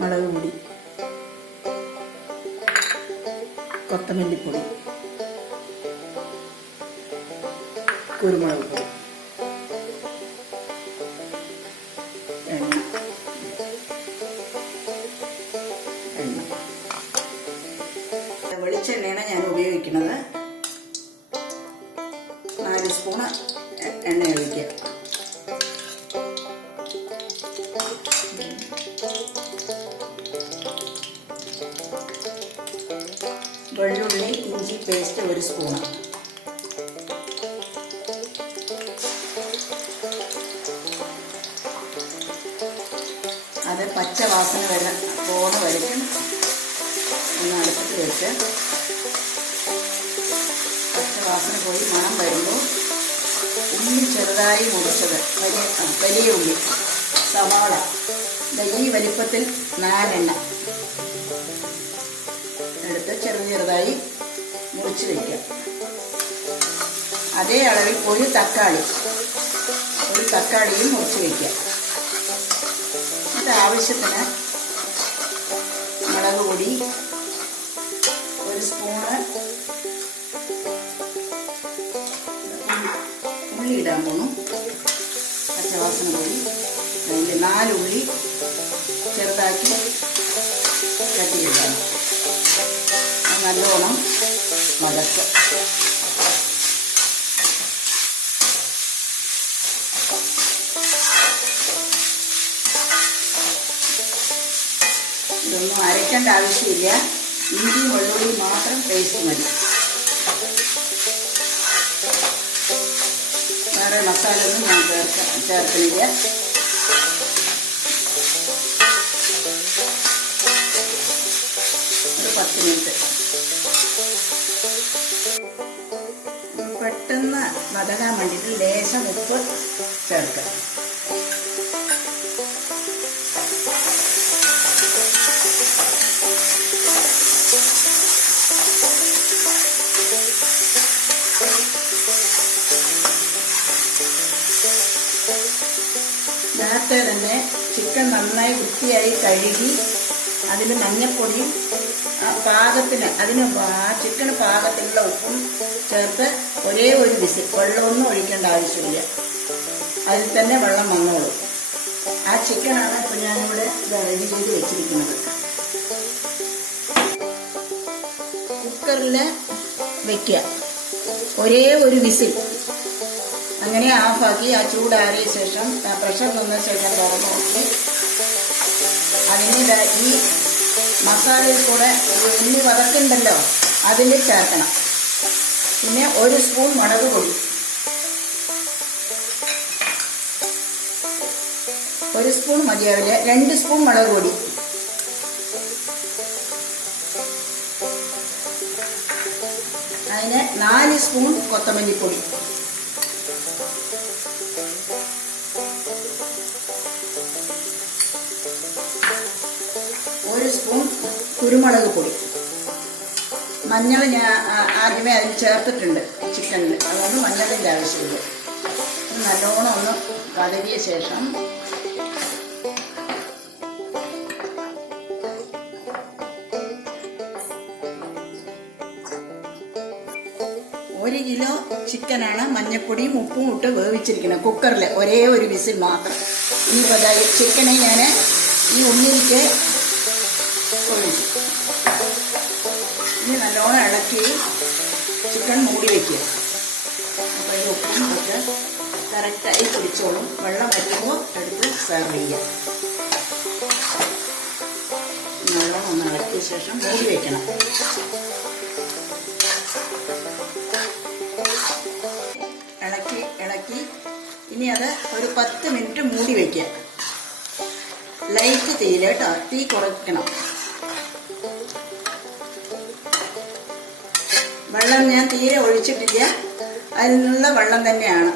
മുളക് പൊടി, കൊത്തമല്ലിപ്പൊടി, കുരുമുളക് പൊടി, എണ്ണ വെളിച്ചെണ്ണയാണ് ഞാൻ ഉപയോഗിക്കുന്നത്. 4 സ്പൂണ് എണ്ണ ഒഴിക്കുക. വെള്ളുള്ളി ഇഞ്ചി പേസ്റ്റ് 1 സ്പൂണ്. അത് പച്ച വാസന പോണ വരയ്ക്കും ഒന്ന് അടുപ്പിട്ട് വെച്ച് പച്ച വാസന പോയി മണം വരുമ്പോൾ ഉള്ളി ചെറുതായി മുറിച്ചത്, വലിയ ഉള്ളി, സവാള ഈ വലിപ്പത്തിൽ 4 എണ്ണം എടുത്ത് ചെറുതായി മുറിച്ച് വയ്ക്കുക. അതേ അളവിൽ ഒരു തക്കാളിയും മുറിച്ച് വയ്ക്കുക. ഇത് ആവശ്യത്തിന് മുളക് പൊടി 1 സ്പൂണ്, ഉള്ളി ഇടാൻ പോണു, പച്ചവാസന പോയി. അതിൽ 4 ഉള്ളി ചെറുതാക്കി കട്ട് ചെയ്താണ്. നല്ലോണം വതക്കുക. ഇതൊന്നും അരയ്ക്കേണ്ട ആവശ്യമില്ല. ഇഞ്ചിയും വെള്ളുള്ളിയും മാത്രം പേസ്റ്റ് മതി. വേറെ മസാല ഒന്നും ഞാൻ ചേർക്കുന്നില്ല. ഒരു 10 മിനിറ്റ് പെട്ടെന്ന് വതകാൻ വേണ്ടിയിട്ട് ലേശം ഉപ്പ് ചേർക്കുക. നേരത്തെ തന്നെ ചിക്കൻ നന്നായി വൃത്തിയായി കഴുകി അതിൽ മഞ്ഞപ്പൊടിയും പാകത്തിന് ചിക്കന് പാകത്തിനുള്ള ഉപ്പും ചേർത്ത് ഒരേ ഒരു വിസിൽ, വെള്ളമൊന്നും ഒഴിക്കേണ്ട ആവശ്യമില്ല. അതിൽ തന്നെ വെള്ളം വന്നോളൂ. ആ ചിക്കനാണ് ഇപ്പം ഞാനിവിടെ റെഡി ചെയ്ത് വെച്ചിരിക്കുന്നത്. കുക്കറിൽ വയ്ക്കുക, ഒരേ ഒരു വിസിൽ. അങ്ങനെ ഓഫാക്കി ആ ചൂടാറിയ ശേഷം പ്രഷർ നിന്ന ശേഷം തുറന്ന് നോക്കി അതിന് ഈ മസാലയിൽ കൂടെ ഉള്ളി വതക്കുണ്ടല്ലോ അതിൽ ചേർക്കണം. പിന്നെ 1 സ്പൂൺ മുളക് പൊടി, 1 സ്പൂൺ മതിയാവില്ല, 2 സ്പൂൺ മുളക് പൊടി, അതിന് 4 സ്പൂൺ കൊത്തമല്ലിപ്പൊടി, 1 സ്പൂൺ കുരുമുളക് പൊടി. മഞ്ഞൾ ഞാൻ ആദ്യമേ അതിൽ ചേർത്തിട്ടുണ്ട് ചിക്കനിൽ, അതുകൊണ്ട് മഞ്ഞളിൻ്റെ ആവശ്യമില്ല. നല്ലോണം ഒന്ന് വതകിയ ശേഷം ഒരു കിലോ ചിക്കനാണ് മഞ്ഞപ്പൊടിയും ഉപ്പും ഇട്ട് വേവിച്ചിരിക്കുന്നത് കുക്കറിൽ, ഒരേ ഒരു വിസിൽ മാത്രം. ഇനിയിപ്പോൾ ചിക്കനെ ഞാൻ ഈ ഉള്ളിലേക്ക് ഒഴിച്ചു. ഇനി നല്ലോണം ഇളക്കി ചിക്കൻ മൂടി വയ്ക്കുക. അപ്പോൾ ഈ ഉപ്പും ഒക്കെ കറക്റ്റായി പിടിച്ചോളും. വെള്ളം വരുമ്പോൾ എടുത്ത് സെർവ് ചെയ്യുക. നല്ലോണം ഒന്ന് ഇളക്കിയ ശേഷം മൂടി വയ്ക്കണം. ഇളക്കി ഇനി അത് ഒരു 10 മിനിറ്റ് മൂടി വയ്ക്കുക. ലൈറ്റ് തീയിൽ കേട്ടോ, തീ കുറയ്ക്കണം. വെള്ളം ഞാൻ തീരെ ഒഴിച്ചിട്ടില്ല, അതിൽ നിന്നുള്ള വെള്ളം തന്നെയാണ്.